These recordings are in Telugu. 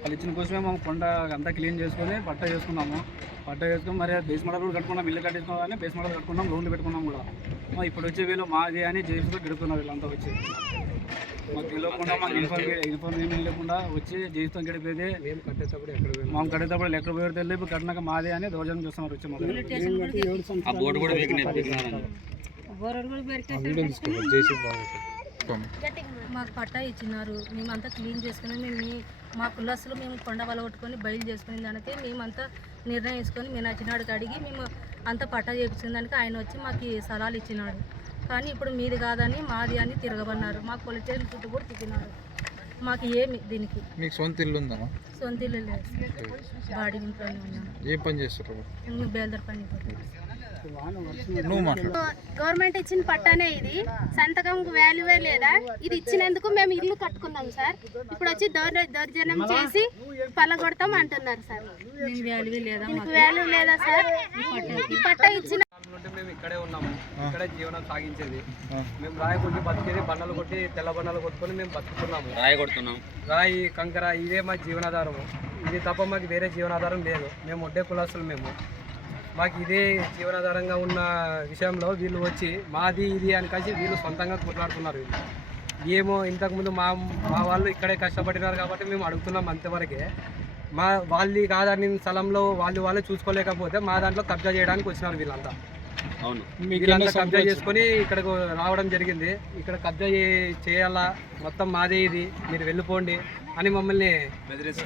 వాళ్ళు ఇచ్చిన కోసమే మనం కొండ అంతా క్లీన్ చేసుకొని పట్ట చేసుకున్నాము. పట్ట చేసుకుని మరి బేస్ మోడల్ కూడా కట్టుకున్నాం ఇల్లు కట్టించుకున్నాం కానీ బేస్ మోడల్ కట్టుకున్నాం లోన్లు పెట్టుకున్నాం కూడా. మా ఇప్పుడు వచ్చే వీళ్ళు మాది అని జేసీతో గడుపుతున్నారు వీళ్ళంతా వచ్చి. మాకు తెలియకుండా మాకు ఇన్ఫర్మేషన్ ఇన్ఫర్మేషన్ లేకుండా వచ్చి జేసీతో గడిపేది. మేము కట్టేటప్పుడు ఎక్కడ మేము కట్టేటప్పుడు ఎక్కడ పోయారు తెలియదు ఇప్పుడు కట్టినాక మాదే అని దౌర్జన్యం చేస్తున్నారు వచ్చి మాకు ఆ బోర్డు కూడా మాకు పట్టా ఇచ్చినారు. మేమంతా క్లీన్ చేసుకుని మేము మీ- మా కులస్సులు మేము కొండ వలగొట్టుకొని బయలు చేసుకునే దానికి మేమంతా నిర్ణయించుకొని మీ నచ్చినాడుకి అడిగి మేము అంత పట్టా చేపించిన దానికి ఆయన వచ్చి మాకు సలహాలు ఇచ్చినాడు. కానీ ఇప్పుడు మీది కాదని మాది అని తిరగబన్నారు మాకు పోలీస్ స్టేషన్ చుట్టూ కూడా తిప్పినారు. మాకు ఏమి దీనికి మీకు సొంత ఇల్లు ఉందా సొంత ఇల్లు లేదు. బాడీ ఇంట్లోనే ఏం పని చేస్తారు బేల్దర్ పని గవర్నమెంట్ ఇచ్చిన పట్టానే ఇది. సంతకం వాల్యూవే లేదా? ఇది ఇచ్చినందుకు మేము ఇల్లు కట్టుకున్నాం సార్. ఇప్పుడు వచ్చి దౌర్ దౌర్జన్యం చేసి పల్లగొడతాం అంటున్నారు సార్. వాల్యూ లేదా సార్? ఈ పట్టా ఇచ్చిన నుండి మేము ఇక్కడే ఉన్నాము. ఇక్కడే జీవనం సాగించేది. మేము రాయి కొట్టి బతికేది బండలు కొట్టి తెల్ల బండలు కొట్టుకొని మేము బతుకుతున్నాము. రాయి కొడుతున్నాం. రాయి కంకర ఇదే మా జీవనాధారము. ఇది తప్ప మాకు వేరే జీవనాధారం లేదు. మేము ఒడ్డే కులాసులు మేము. మాకు ఇదే జీవనాధారంగా ఉన్న విషయంలో వీళ్ళు వచ్చి మాది ఇది అని కలిసి వీళ్ళు సొంతంగా కొట్లాడుతున్నారు. వీళ్ళు ఏమో ఇంతకుముందు మా మా వాళ్ళు ఇక్కడే కష్టపడినారు కాబట్టి మేము అడుగుతున్నాం అంతవరకే. మా వాళ్ళు కాదని స్థలంలో వాళ్ళు వాళ్ళే చూసుకోలేకపోతే మా దాంట్లో కబ్జా చేయడానికి వచ్చినారు వీళ్ళంతా. వీళ్ళంతా కబ్జా చేసుకొని ఇక్కడకు రావడం జరిగింది. ఇక్కడ కబ్జా చేయాలా? మొత్తం మాదే ఇది. మీరు వెళ్ళిపోండి అని మమ్మల్ని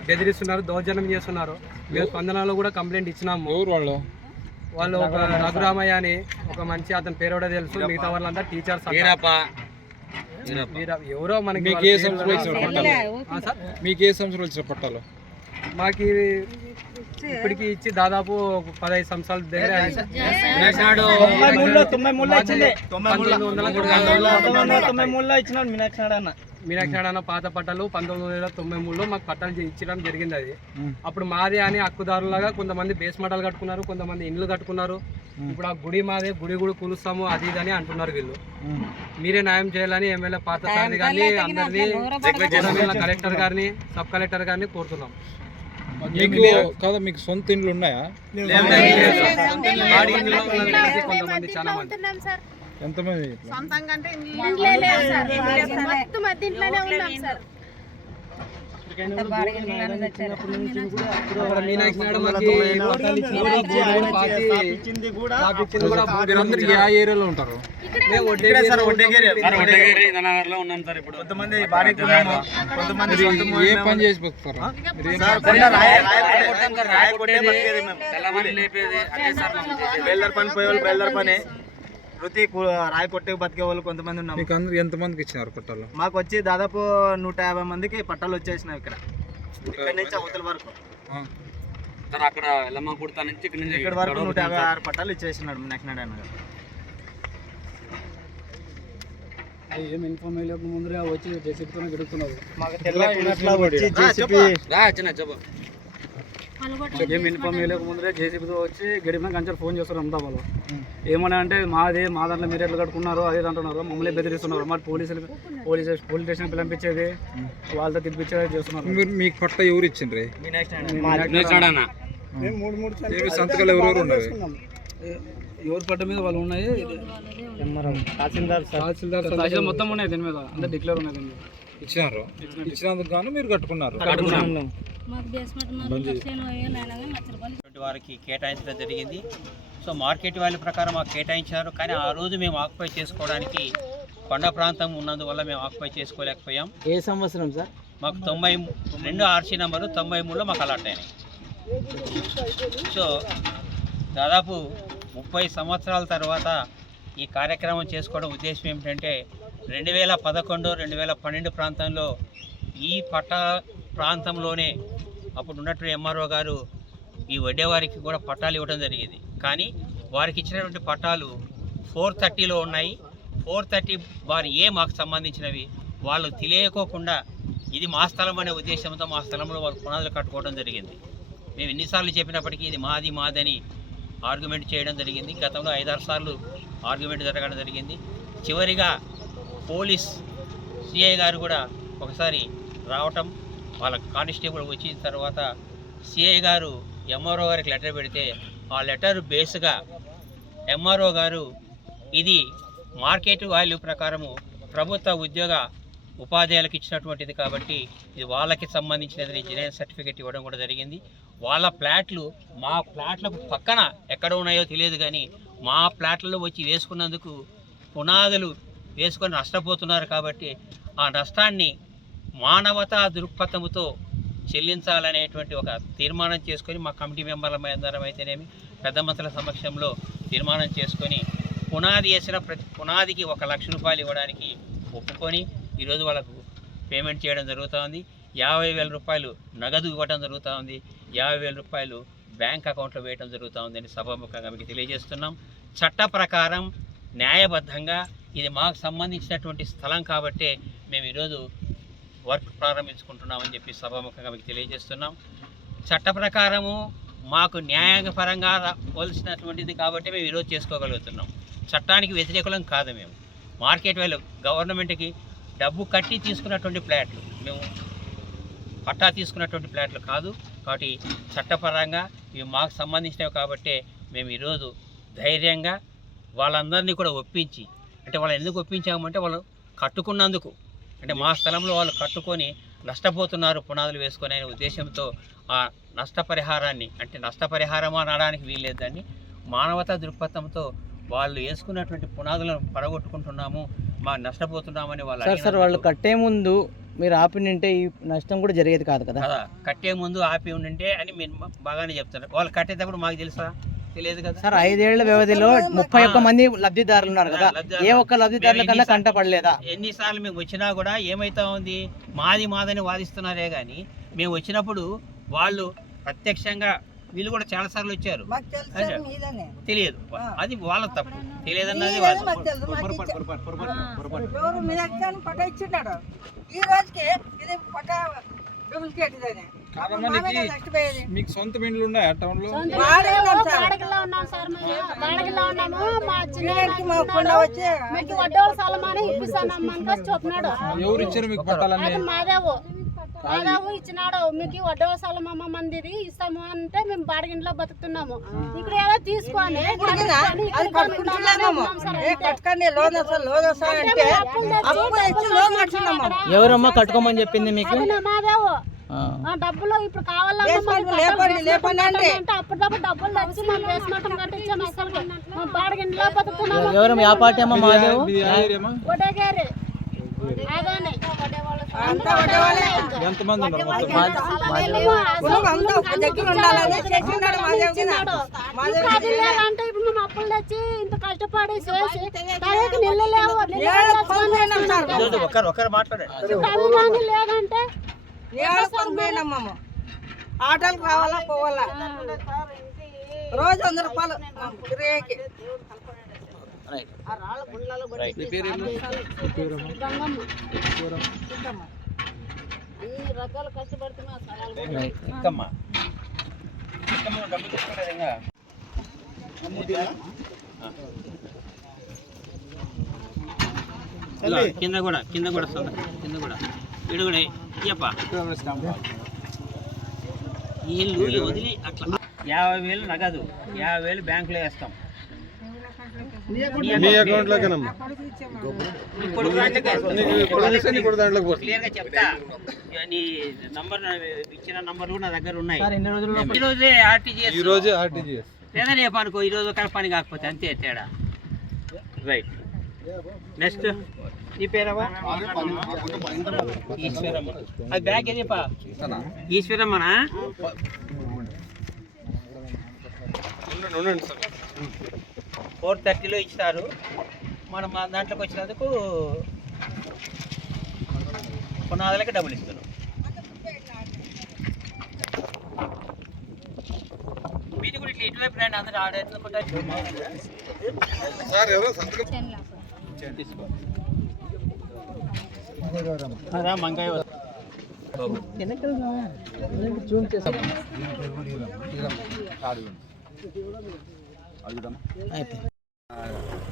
బెదిరిస్తున్నారు. దౌర్జన్యం చేస్తున్నారు. మేము స్పందనలో కూడా కంప్లైంట్ ఇచ్చినాము. వాళ్ళు? వాళ్ళు ఒక రఘురామయ్య అని ఒక మంచి అతని పేరు కూడా తెలుసు. మిగతా వాళ్ళంతా టీచర్స్ ఎవరో మనకి మీకు ఏ సంవత్సరం. పట్టాలు? సార్? మీకు ఇప్పటికి ఇచ్చి దాదాపు ఒక పదహైదు సంవత్సరాల దగ్గర అయింది. సార్. నాడు పంతొమ్మిది వందల తొంభై ఇచ్చినాడు మీనాక్షి అన్న. పాత పట్టాలు పంతొమ్మిది వందల తొంభై మూడులో మాకు పట్టాలు ఇచ్చడం జరిగింది అది. అప్పుడు మాదే అని హక్కుదారులాగా కొంతమంది బేస్ మటాలు కట్టుకున్నారు కొంతమంది ఇండ్లు కట్టుకున్నారు. ఇప్పుడు ఆ గుడి మాదే గుడి కూడా కూలుస్తాము అది ఇది అని అంటున్నారు వీళ్ళు. మీరే న్యాయం చేయాలని ఎమ్మెల్యే పాత సార్ని కానీ అందరినీ కలెక్టర్ గారిని సబ్ కలెక్టర్ గారిని కోరుతున్నాం. మీకు కాదా మీకు సొంత ఇండ్లు ఉన్నాయా ఎంతమంది లేదు సార్ మొత్తం అద్దె ఇంట్లోనే ఉన్నాం సార్ ఏరియాలో ఉంటారు. మీరు ఏ పని చేసి బతుకుతారు. బయలుదేరి పని పోయే వాళ్ళు బయలుదేరి పని. వృత్తి కు- రాయి కొట్టి బతికే వాళ్ళు కొంతమంది ఉన్నాం మీకు అందరు ఎంతమందికి ఇచ్చినారు పట్టాలు? మాకు వచ్చి దాదాపు నూట యాభై మందికి పట్టాలు వచ్చేసినాయి ఇక్కడ. ఇక్కడ నుంచి అవతల వరకు. అక్కడ ఎల్లమ్మ కుడతా నుంచి ఇక్కడ నుంచి ఇక్కడ వరకు నూట యాభై ఆరు పట్టాలు ఇచ్చేసినాడు నెక్నాడు అన్న ఏం ఇన్ఫార్మ్ లేక ముందరే వచ్చి జేసీబీతోనే గడుపుతున్నారు చెప్పు. ఏం ఇన్ఫార్మ్ లేక ముందరే జేసీబీతో వచ్చి గడిపిన కంచెలు ఫోన్ చేస్తారు అంతా వాళ్ళు ఏమని అంటే మాదే మా దాంట్లో మీరు ఎట్లా కట్టుకున్నారు అదే అంటున్నారు మమ్మల్ని బెదిరిస్తున్నారు. మరి పోలీసులు పోలీస్ పోలీస్ స్టేషన్ పిలిపించేది. వాళ్ళతో తిప్పించేది చేస్తున్నారు. మీరు మీకు పట్ట ఎవరు ఇచ్చిండ్రి? సంతకాలు ఎవరెవరు ఎవరి పట్ట మీద వాళ్ళు ఉన్నాయి? తహసీల్దార్ తహసీల్దార్ మొత్తం ఉన్నాయి దీని మీద. అంటే డిక్లేర్ ఉన్నాయి దీని మీద. ఇచ్చినారు. ఇచ్చినందుకు గాను మీరు కట్టుకున్నారు. వారికి కేటాయించడం జరిగింది. సో మార్కెట్ వాల్యూ ప్రకారం మాకు కేటాయించారు. కానీ ఆ రోజు మేము ఆక్యుపై చేసుకోవడానికి కొండ ప్రాంతం ఉన్నందువల్ల మేము ఆక్యుపై చేసుకోలేకపోయాం. ఏ సంవత్సరం సార్? మాకు తొంభై రెండు ఆర్సీ నెంబరు తొంభై మూడులో మాకు అలాట్ అయినాయి. సో దాదాపు ముప్పై సంవత్సరాల తర్వాత ఈ కార్యక్రమం చేసుకోవడం ఉద్దేశం ఏమిటంటే రెండు వేల పదకొండు రెండు వేల పన్నెండు ప్రాంతంలో ఈ పట్ట ప్రాంతంలోనే అప్పుడు ఉన్నటువంటి ఎంఆర్ఓ గారు ఈ వడ్డేవారికి కూడా పట్టాలు ఇవ్వడం జరిగింది. కానీ వారికి ఇచ్చినటువంటి పట్టాలు ఫోర్ థర్టీలో ఉన్నాయి. ఫోర్ థర్టీ వారు ఏ మాకు సంబంధించినవి వాళ్ళు తెలియకోకుండా ఇది మా స్థలం అనే ఉద్దేశంతో మా స్థలంలో వారు పునాదులు కట్టుకోవడం జరిగింది. మేము ఎన్నిసార్లు చెప్పినప్పటికీ ఇది మాది మాదని ఆర్గ్యుమెంట్ చేయడం జరిగింది. గతంలో ఐదారు సార్లు ఆర్గ్యుమెంట్ జరగడం జరిగింది. చివరిగా పోలీస్ సిఐ గారు కూడా ఒకసారి రావటం వాళ్ళ కానిస్టేబుల్ వచ్చిన తర్వాత సిఐ గారు ఎంఆర్ఓ గారికి లెటర్ పెడితే ఆ లెటర్ బేస్గా ఎంఆర్ఓ గారు ఇది మార్కెట్ వాల్యూ ప్రకారము ప్రభుత్వ ఉద్యోగ ఉపాధ్యాయులకు ఇచ్చినటువంటిది కాబట్టి ఇది వాళ్ళకి సంబంధించినది ఇంజనీరింగ్ సర్టిఫికేట్ ఇవ్వడం కూడా జరిగింది. వాళ్ళ ప్లాట్లు మా ప్లాట్లకు పక్కన ఎక్కడ ఉన్నాయో తెలియదు కానీ మా ప్లాట్లలో వచ్చి వేసుకున్నందుకు పునాదులు వేసుకొని నష్టపోతున్నారు కాబట్టి ఆ నష్టాన్ని మానవతా దృక్పథముతో చెల్లించాలనేటువంటి ఒక తీర్మానం చేసుకొని మా కమిటీ మెంబర్ల అందరం అయితేనేమి పెద్ద మంత్రుల సమక్షంలో తీర్మానం చేసుకొని పునాది వేసిన ప్రతి పునాదికి ఒక లక్ష రూపాయలు ఇవ్వడానికి ఒప్పుకొని ఈరోజు వాళ్ళకు పేమెంట్ చేయడం జరుగుతూ ఉంది యాభై వేల రూపాయలు నగదు ఇవ్వడం జరుగుతూ ఉంది యాభై వేల రూపాయలు బ్యాంక్ అకౌంట్లో వేయడం జరుగుతూ ఉందని సభాముఖంగా మీకు తెలియజేస్తున్నాం. చట్ట ప్రకారం న్యాయబద్ధంగా ఇది మాకు సంబంధించినటువంటి స్థలం కాబట్టే మేము ఈరోజు వర్క్ ప్రారంభించుకుంటున్నామని చెప్పి సభాముఖంగా మీకు తెలియజేస్తున్నాం. చట్ట ప్రకారము మాకు న్యాయపరంగా పోల్సినటువంటిది కాబట్టి మేము ఈరోజు చేసుకోగలుగుతున్నాం. చట్టానికి వ్యతిరేకులం కాదు మేము. మార్కెట్ వాల్యూ గవర్నమెంట్కి డబ్బు కట్టి తీసుకున్నటువంటి ప్లాట్లు మేము పట్టా తీసుకున్నటువంటి ప్లాట్లు కాదు. కాబట్టి చట్టపరంగా ఇవి మాకు సంబంధించినవి కాబట్టే మేము ఈరోజు ధైర్యంగా వాళ్ళందరినీ కూడా ఒప్పించి అంటే వాళ్ళు ఎందుకు ఒప్పించామంటే వాళ్ళు కట్టుకున్నందుకు. అంటే మా స్థలంలో వాళ్ళు కట్టుకొని నష్టపోతున్నారు పునాదులు వేసుకొని అనే ఉద్దేశంతో ఆ నష్టపరిహారాన్ని అంటే నష్టపరిహారం అనడానికి వీల్లేదు దాన్ని మానవతా దృక్పథంతో వాళ్ళు వేసుకున్నటువంటి పునాదులను పడగొట్టుకుంటున్నాము మా నష్టపోతున్నామని వాళ్ళు సార్ సార్ వాళ్ళు కట్టే ముందు మీరు ఆపినింటే ఈ నష్టం కూడా జరిగేది కాదు కదా? కట్టే ముందు ఆపి ఉండింటే అని మీరు బాగానే చెప్తారు వాళ్ళు కట్టేటప్పుడు మాకు తెలుసా? తెలియదు కదా. సార్ ఐదేళ్ళ వ్యవధిలో ముప్పై ఒక్క మంది లబ్ధిదారులు ఉన్నారు కదా. ఏ ఒక్క లబ్ధిదారుల కన్నా కంట పడలేదా ఎన్నిసార్లు మేము వచ్చినా కూడా ఏమైతా ఉంది? మాది మాదని వాదిస్తున్నారే కానీ మేము వచ్చినప్పుడు వాళ్ళు ప్రత్యక్షంగా వీళ్ళు కూడా చాలా సార్లు వచ్చారు. తెలియదు. అది వాళ్ళ తప్పు. తెలియదన్నది ఈ రోజుకి ఇది మీకు సొంత ఇండ్లు ఉన్నాయా టౌన్లో? ఉన్నాం సార్. ఉన్నాము మా చిన్న వచ్చి మీకు వడ్డోలు సలమాని ఇప్పిస్తాను అమ్మని చెప్పినాడు. ఎవరు ఇచ్చారు మీకు పట్టాలన్నీ? అది మాదేవు. మాదేవు ఇచ్చినాడు మీకు వడ్డోల సలం అమ్మ మందిది ఇస్తాము అంటే మేము బాడగింట్లో బతుకుతున్నాము. ఇక్కడ ఏదో లోన్ కట్టుకున్నాము ఎవరమ్మా కట్టుకోమని చెప్పింది మీకు? మాదేవు ఆ. ఆ డబ్బులు ఇప్పుడు కావాలన్నా ఎవరు మీ పార్టీ అమ్మ మాదేవు ఎంతమంది ఉన్నారు ఇప్పుడు అప్పులు తెచ్చి ఇంత కష్టపడి చేసి లేవు లేదంటే ఆటోలకు రావాలా పోవాలా? రోజు వంద రూపాయలు అన్ని రకాల కష్టపడుతున్నా స్థలాలు కింద కూడా కింద కూడా కింద కూడా. వీడు కూడా ఇయ్యప్ప. వీళ్ళు వదిలి అట్లా. యాభై వేలు నగదు యాభై వేలు బ్యాంకులో వేస్తాం. మీ అకౌంట్ ఇప్పుడు దాంట్లోకి పోతుంది. చెప్తా. నీ నంబర్ ఇచ్చిన నంబర్లు నా దగ్గర ఉన్నాయి. ఈ రోజే ఆర్టీజీఎస్ ఈ రోజే ఆర్టీజీఎస్ లేదా రేపు అనుకో ఈ రోజు ఒక పని కాకపోతే అంతే తేడా. రైట్ నెక్స్ట్ నీ పేరవా ఈశ్వరమ్మ. అది బ్యాగ్ ఏది పా ఈశ్వరమ్మనా? ఉండండి సార్. ఫోర్ థర్టీలో ఇచ్చినారు మనం మా దాంట్లోకి వచ్చినందుకు పునాదులకి డబ్బులు ఇస్తున్నాం. మీరు కూడా ఇట్లా ఇటువైపు రండి అందరూ ఆడేట్టుకుంటారు సార్ ఎవరో సంతకం తీసుకో రా మంగాయ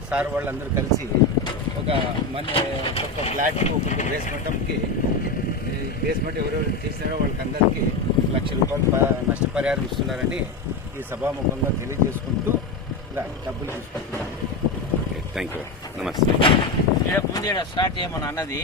సార్ వాళ్ళందరూ కలిసి ఒక మన ఒక ఫ్లాట్కి ఒక్కొక్క బేస్మెంట్కి బేస్మెంట్ ఎవరెవరు చేసినారో వాళ్ళకందరికీ లక్ష రూపాయలు ప- నష్టపరిహారం ఇస్తున్నారని ఈ సభాముఖంగా తెలియజేసుకుంటూ ఇలా డబ్బులు తీసుకుంటున్నారు ఇక్కడ ముందు ఈడ స్టార్ట్ చేయమని అన్నది.